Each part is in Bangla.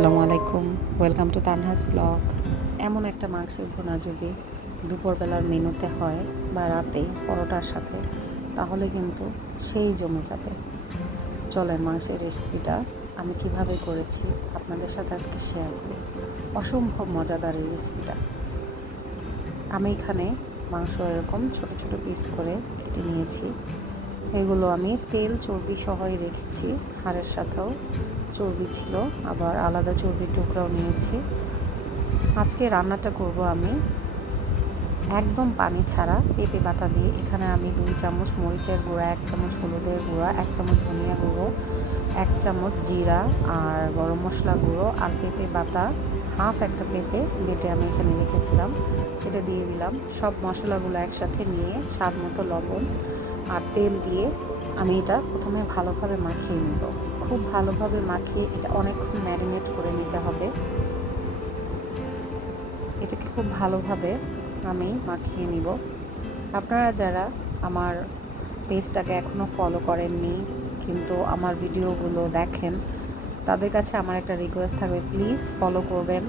আসসালামু আলাইকুম, ওয়েলকাম টু তানহাস ব্লগ। এমন একটা মাংসের ভুনা যদি দুপুরবেলার মেনুতে হয় বা রাতে পরোটার সাথে, তাহলে কিন্তু সেই জমে যাবে। চলেন মাংসের রেসিপিটা আমি কিভাবে করেছি আপনাদের সাথে আজকে শেয়ার করি। অসম্ভব মজাদার এই রেসিপিটা। আমি এখানে মাংস এরকম ছোট ছোট পিস করে কেটে নিয়েছি। এগুলো আমি তেল চর্বি সহই রেখেছি, হাড়ের সাথেও চর্বি ছিল, আবার আলাদা চর্বির টুকরাও নিয়েছি। আজকে রান্নাটা করব আমি একদম পানি ছাড়া পেঁপে বাটা দিয়ে। এখানে আমি 2 চামচ মরিচের গুঁড়া, 1 চামচ হলুদের গুঁড়া, 1 চামচ ধনিয়া গুঁড়ো, 1 চামচ জিরা আর গরম মশলা গুঁড়ো আর পেঁপে বাটা, হাফ একটা পেঁপে বেটে আমি এখানে রেখেছিলাম, সেটা দিয়ে দিলাম। সব মশলাগুলো একসাথে নিয়ে স্বাদ মতো লবণ আর তেল দিয়ে আমি এটা প্রথমে ভালোভাবে মাখিয়ে নিব। খুব ভালোভাবে মাখিয়ে এটা অনেকক্ষণ ম্যারিনেট করে নিতে হবে। এটাকে খুব ভালোভাবে আমি মাখিয়ে নিব। আপনারা যারা আমার পেজটাকে এখনও ফলো করেননি কিন্তু আমার ভিডিওগুলো দেখেন, তাদের কাছে আমার একটা রিকোয়েস্ট থাকবে, প্লিজ ফলো করবেন,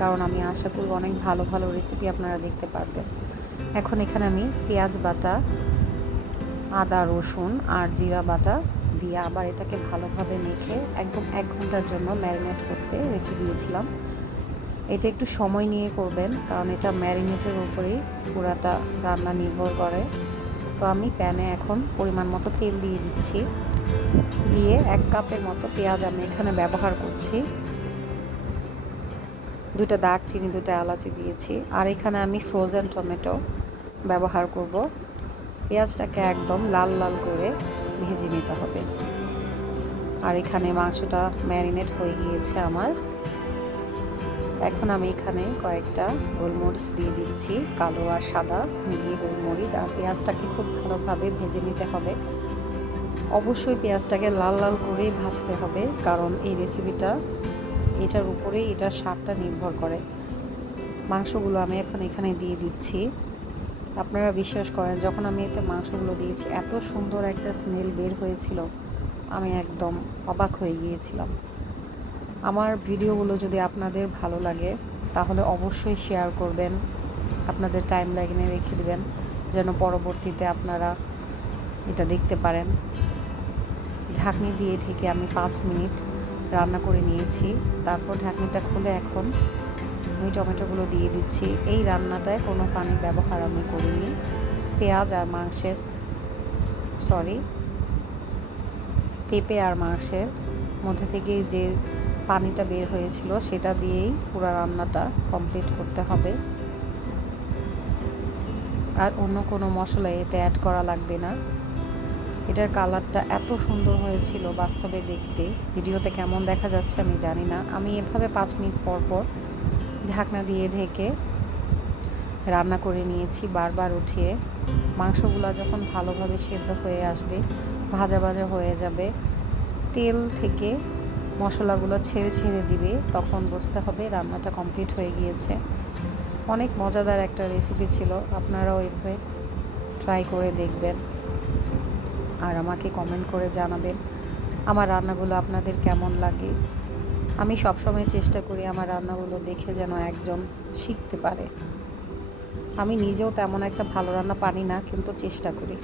কারণ আমি আশা করি অনেক ভালো ভালো রেসিপি আপনারা দেখতে পারবেন। এখন এখানে আমি পেঁয়াজ বাটা, আদা রসুন আর জিরা বাটা দিয়ে আবার এটাকে ভালোভাবে মেখে একদম 1 ঘন্টার জন্য ম্যারিনেট করতে রেখে দিয়েছিলাম। এটা একটু সময় নিয়ে করবেন, কারণ এটা ম্যারিনেটের উপরেই পুরাটা রান্না নির্ভর করে। তো আমি প্যানে এখন পরিমাণ মতো তেল দিয়ে দিচ্ছি, দিয়ে 1 কাপের মতো পেঁয়াজ আমি এখানে ব্যবহার করছি। 2টা দারচিনি, 2টা এলাচি দিয়েছি। আর এখানে আমি ফ্রোজেন টমেটো ব্যবহার করব। পেঁয়াজটাকে একদম লাল লাল করে ভেজে নিতে হবে। আর এখানে মাংসটা ম্যারিনেট হয়ে গিয়েছে আমার। এখন আমি এখানে কয়েকটা গোলমরিচ দিয়ে দিচ্ছি, কালো আর সাদা মিলিয়ে গোলমরিচ। আর পেঁয়াজটাকে খুব ভালোভাবে ভেজে নিতে হবে। অবশ্যই পেঁয়াজটাকে লাল লাল করেই ভাজতে হবে, কারণ এই রেসিপিটা এটার উপরেই এটার স্বাদটা নির্ভর করে। মাংসগুলো আমি এখন এখানে দিয়ে দিচ্ছি। আপনারা বিশ্বাস করেন, যখন আমি এতে মাংসগুলো দিয়েছি এত সুন্দর একটা স্মেল বের হয়েছিল, আমি একদম অবাক হয়ে গিয়েছিলাম। আমার ভিডিওগুলো যদি আপনাদের ভালো লাগে তাহলে অবশ্যই শেয়ার করবেন, আপনাদের টাইম লাইনে রেখে দেবেন, যেন পরবর্তীতে আপনারা এটা দেখতে পারেন। ঢাকনি দিয়ে ঢেকে আমি 5 মিনিট রান্না করে নিয়েছি। তারপর ঢাকনিটা খুলে এখন আমি টমেটোগুলো দিয়ে দিচ্ছি। এই রান্নাটায় কোনো পানি ব্যবহার আমি করিনি। পেঁয়াজ আর মাংসের পেঁপে আর মাংসের মধ্যে থেকে যে পানিটা বের হয়েছিল সেটা দিয়েই পুরো রান্নাটা কমপ্লিট করতে হবে। আর অন্য কোনো মশলা এতে অ্যাড করা লাগবে না। এটার কালারটা এত সুন্দর হয়েছিল বাস্তবে দেখতে, ভিডিওতে কেমন দেখা যাচ্ছে আমি জানি না। আমি এভাবে 5 মিনিট পর পর ঢাকনা দিয়ে ঢেকে রান্না করে নিয়েছি, বারবার উঠিয়ে। মাংসগুলো যখন ভালোভাবে সেদ্ধ হয়ে আসবে, ভাজা ভাজা হয়ে যাবে, তেল থেকে মশলাগুলো ছেড়ে ছেড়ে দিবে, তখন বুঝতে হবে রান্নাটা কমপ্লিট হয়ে গিয়েছে। অনেক মজাদার একটা রেসিপি ছিল, আপনারাও এভাবে ট্রাই করে দেখবেন আর আমাকে কমেন্ট করে জানাবেন আমার রান্নাগুলো আপনাদের কেমন লাগে। আমি সবসময় চেষ্টা করি আমার রান্নাগুলো দেখে যেন একজন শিখতে পারে। আমি নিজেও তেমন একটা ভালো রান্না পারি না, কিন্তু চেষ্টা করি।